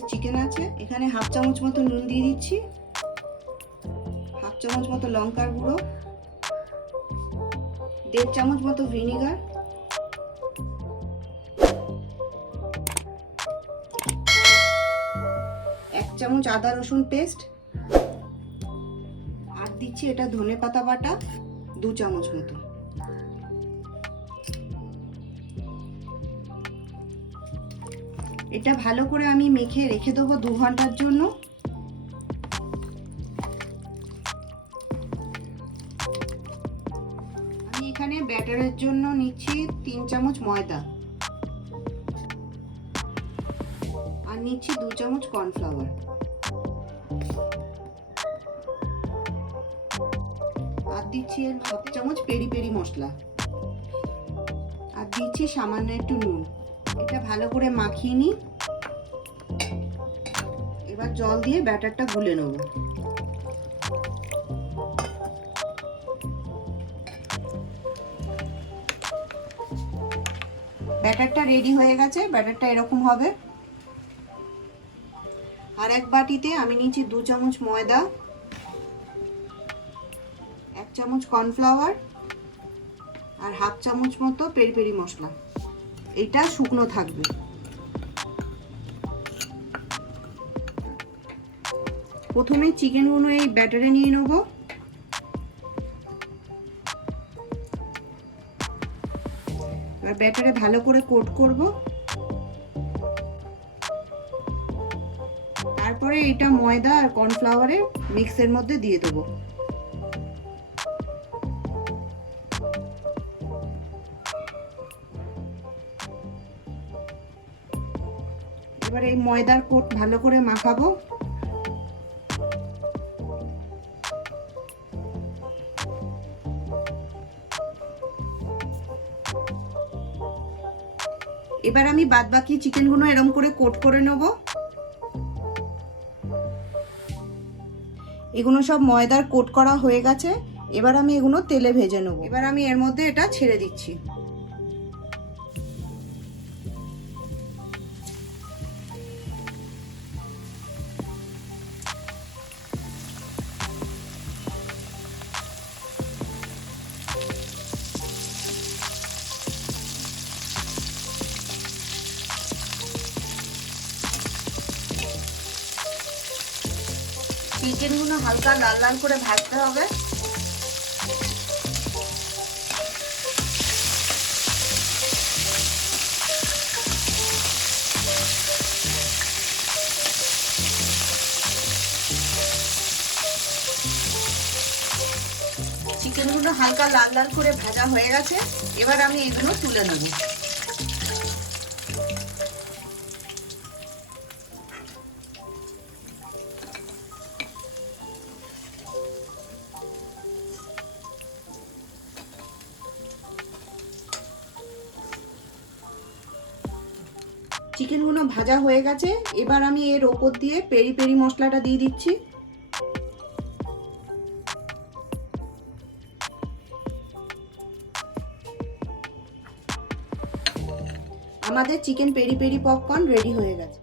Piece chicken আছে। এখানে half চামচ মতো নুন দিয়ে দিচ্ছি, হাফ চামচ মতো লঙ্কার গুঁড়ো, 1.5 চামচ মতো ভিনিগার, 1 চামচ আদা রসুন পেস্ট, আর দিচ্ছি এটা ধনেপাতা বাটা 2 চামচ মতো। এটা ভালো করে আমি মেখে রেখে দেবো 2 ঘন্টার জন্য। আমি এখানে ব্যাটারের জন্য নিচ্ছি 3 চামচ ময়দা, আর নিচ্ছি 2 চামচ কর্নফ্লাওয়ার, আর দিচ্ছি এর হাফ চামচ পেরি পেরি মশলা, আর দিচ্ছি সামান্য একটু নুন। এটা ভালো করে মাখিয়ে নিই। এবার জল দিয়ে ব্যাটারটা গুলে নেব। ব্যাটারটা রেডি হয়ে গেছে। ব্যাটারটা এরকম হবে। আর এক বাটিতে আমি নিচ্ছি 2 চামচ ময়দা, 1 চামচ কর্নফ্লাওয়ার, আর হাফ চামচ মতো পেরি পেরি মশলা। এটা শুকনো থাকবে। প্রথমে চিকেনগুলো এই ব্যাটারে নিয়ে নেব। এবার ব্যাটারে ভালো করে কোট করব। তারপরে এটা ময়দা আর কর্নফ্লাওয়ারের মিক্সের মধ্যে দিয়ে দেবো। এবার এই ময়দার কোট ভালো করে মাখাবো। এবার আমি বাদবাকি চিকেনগুলো এরকম করে কোট করে নেব। এগুলো সব ময়দার কোট করা হয়ে গেছে। এবার আমি এগুলো তেলে ভেজে নেব। এবার আমি এর মধ্যে এটা ছেড়ে দিচ্ছি। চিকেনগুলো হালকা লাল লাল করে ভাজতে হবে। চিকেনগুলো হালকা লাল লাল করে ভাজা হয়ে গেছে। এবার আমি এগুলো তুলে নেব। চিকেনগুলো ভাজা হয়ে গেছে। এবার আমি এর ওপর দিয়ে পেরি পেরি মশলাটা দিয়ে দিচ্ছি। আমাদের chicken peri peri popcorn ready হয়ে গেছে।